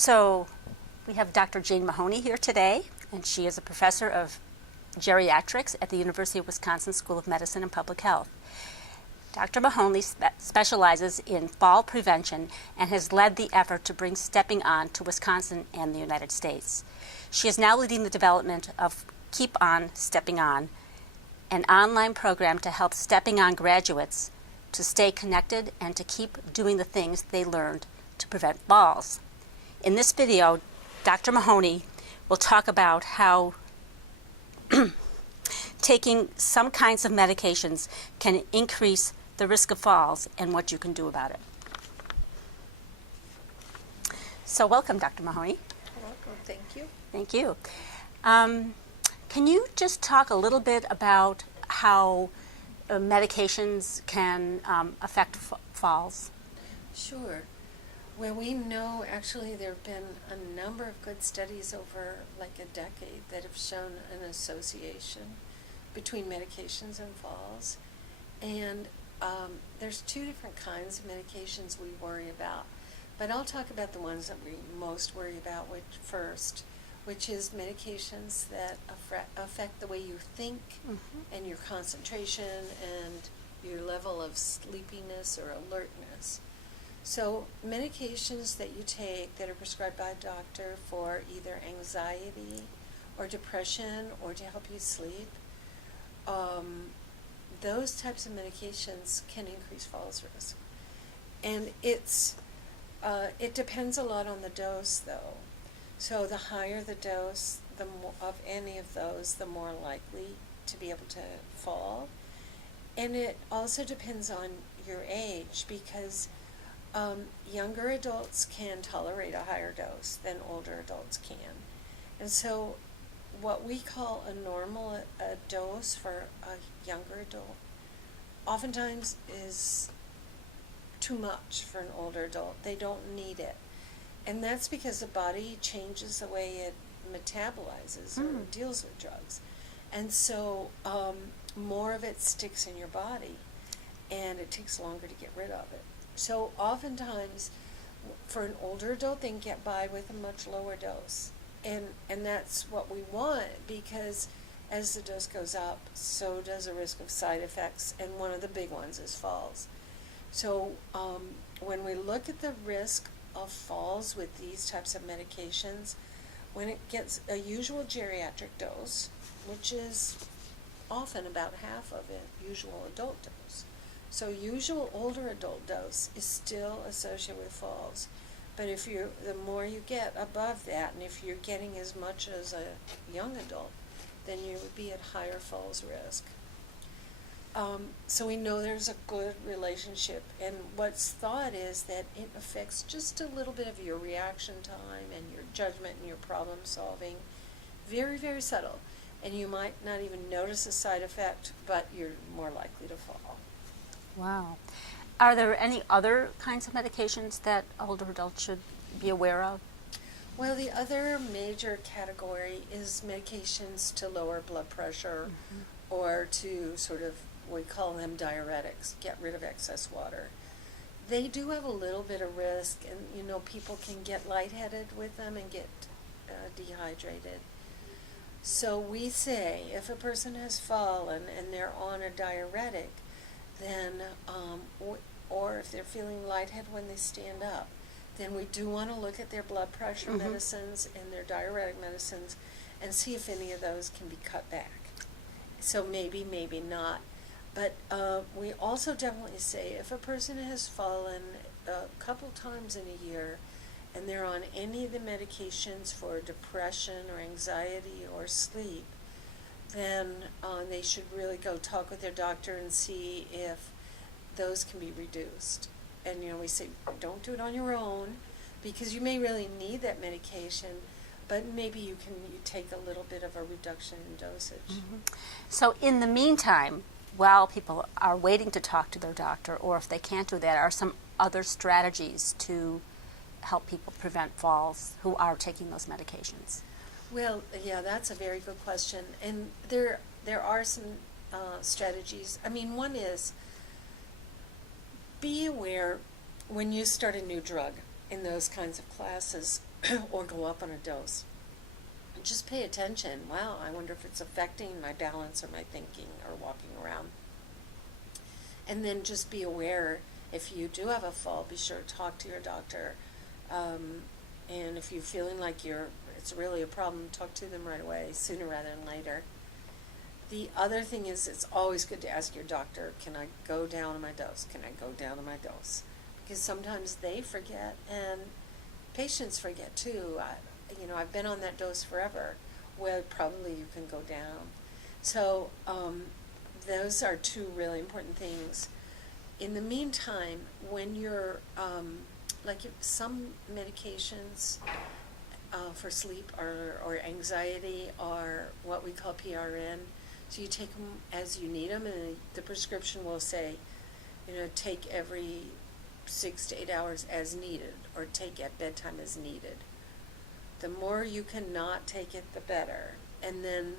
So we have Dr. Jane Mahoney here today, and she is a professor of geriatrics at the University of Wisconsin School of Medicine and Public Health. Dr. Mahoney specializes in fall prevention and has led the effort to bring Stepping On to Wisconsin and the United States. She is now leading the development of Keep On Stepping On, an online program to help Stepping On graduates to stay connected and to keep doing the things they learned to prevent falls. In this video, Dr. Mahoney will talk about how taking some kinds of medications can increase the risk of falls and what you can do about it. So welcome, Dr. Mahoney. Welcome, thank you. Thank you. Can you just talk a little bit about how medications can affect falls? Sure. Well, we know actually there have been a number of good studies over like a decade that have shown an association between medications and falls. And there's two different kinds of medications we worry about. But I'll talk about the ones that we most worry about which is medications that affect the way you think and your concentration and your level of sleepiness or alertness. So medications that you take that are prescribed by a doctor for either anxiety or depression or to help you sleep, those types of medications can increase falls risk. And it depends a lot on the dose, though. So the higher the dose, the more of any of those, the more likely to be able to fall. And it also depends on your age, because younger adults can tolerate a higher dose than older adults can. And so what we call a normal dose for a younger adult oftentimes is too much for an older adult. They don't need it. And that's because the body changes the way it metabolizes or deals with drugs. And so more of it sticks in your body, and it takes longer to get rid of it. So oftentimes, for an older adult, they can get by with a much lower dose. And that's what we want, because as the dose goes up, so does the risk of side effects, and one of the big ones is falls. So when we look at the risk of falls with these types of medications, when it gets a usual geriatric dose, which is often about half of a usual adult dose. So usual older adult dose is still associated with falls. But the more you get above that, and if you're getting as much as a young adult, then you would be at higher falls risk. So we know there's a good relationship, and what's thought is that it affects just a little bit of your reaction time and your judgment and your problem solving. Very, very subtle. And you might not even notice a side effect, but you're more likely to fall. Wow. Are there any other kinds of medications that older adults should be aware of? Well, the other major category is medications to lower blood pressure or to sort of, we call them diuretics, get rid of excess water. They do have a little bit of risk, and people can get lightheaded with them and get dehydrated. So we say if a person has fallen and they're on a diuretic, then, or if they're feeling lightheaded when they stand up, then we do want to look at their blood pressure medicines and their diuretic medicines and see if any of those can be cut back. So maybe, maybe not. But we also definitely say if a person has fallen a couple times in a year and they're on any of the medications for depression or anxiety or sleep, then they should really go talk with their doctor and see if those can be reduced. And we say don't do it on your own, because you may really need that medication, but maybe you take a little bit of a reduction in dosage. So in the meantime, while people are waiting to talk to their doctor, or if they can't do that, are some other strategies to help people prevent falls who are taking those medications? Well, yeah, that's a very good question. And there are some strategies. I mean, one is be aware when you start a new drug in those kinds of classes or go up on a dose. Just pay attention. Wow, I wonder if it's affecting my balance or my thinking or walking around. And then just be aware, if you do have a fall, be sure to talk to your doctor. And if you're feeling like it's really a problem, talk to them right away, sooner rather than later. The other thing is, it's always good to ask your doctor, can I go down on my dose? Can I go down on my dose? Because sometimes they forget, and patients forget too. I've been on that dose forever. Well, probably you can go down. So those are two really important things. In the meantime, when you're, some medications for sleep or anxiety are what we call PRN. So you take them as you need them, and the prescription will say, take every 6 to 8 hours as needed, or take at bedtime as needed. The more you can not take it, the better. And then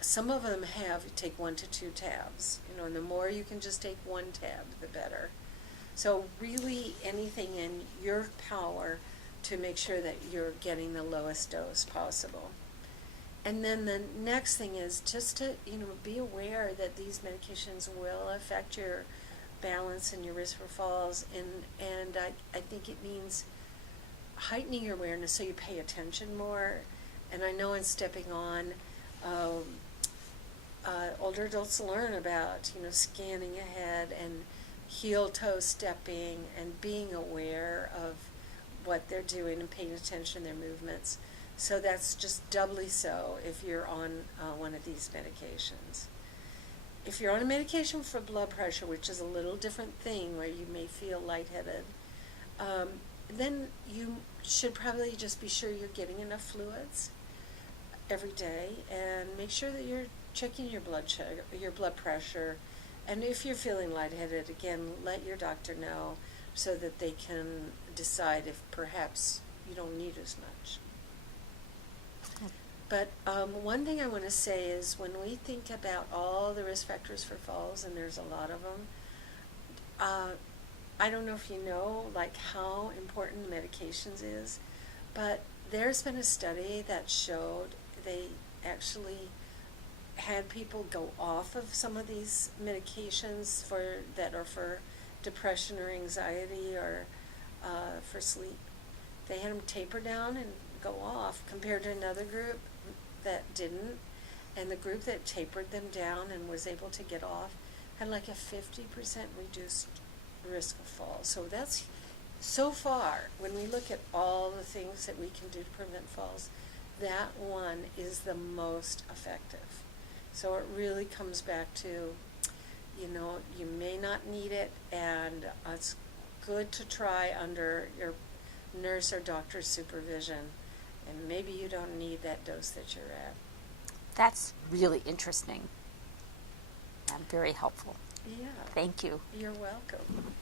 some of them have, you take 1 to 2 tabs, and the more you can just take 1 tab, the better. So really anything in your power to make sure that you're getting the lowest dose possible. And then the next thing is just to, be aware that these medications will affect your balance and your risk for falls. And I think it means heightening your awareness so you pay attention more. And I know in stepping on, older adults learn about, scanning ahead and heel-toe stepping and being aware of what they're doing and paying attention to their movements. So that's just doubly so if you're on one of these medications. If you're on a medication for blood pressure, which is a little different thing where you may feel lightheaded, then you should probably just be sure you're getting enough fluids every day, and make sure that you're checking your blood pressure. And if you're feeling lightheaded, again, let your doctor know so that they can decide if perhaps you don't need as much. But one thing I want to say is, when we think about all the risk factors for falls, and there's a lot of them, I don't know if you know how important the medications is, but there's been a study that showed they actually had people go off of some of these medications that are for depression or anxiety or for sleep. They had them taper down and go off compared to another group that didn't. And the group that tapered them down and was able to get off had a 50% reduced risk of fall. So that's, so far, when we look at all the things that we can do to prevent falls, that one is the most effective. So it really comes back to, you may not need it, and it's good to try under your nurse or doctor's supervision, and maybe you don't need that dose that you're at. That's really interesting and very helpful. Yeah. Thank you. You're welcome.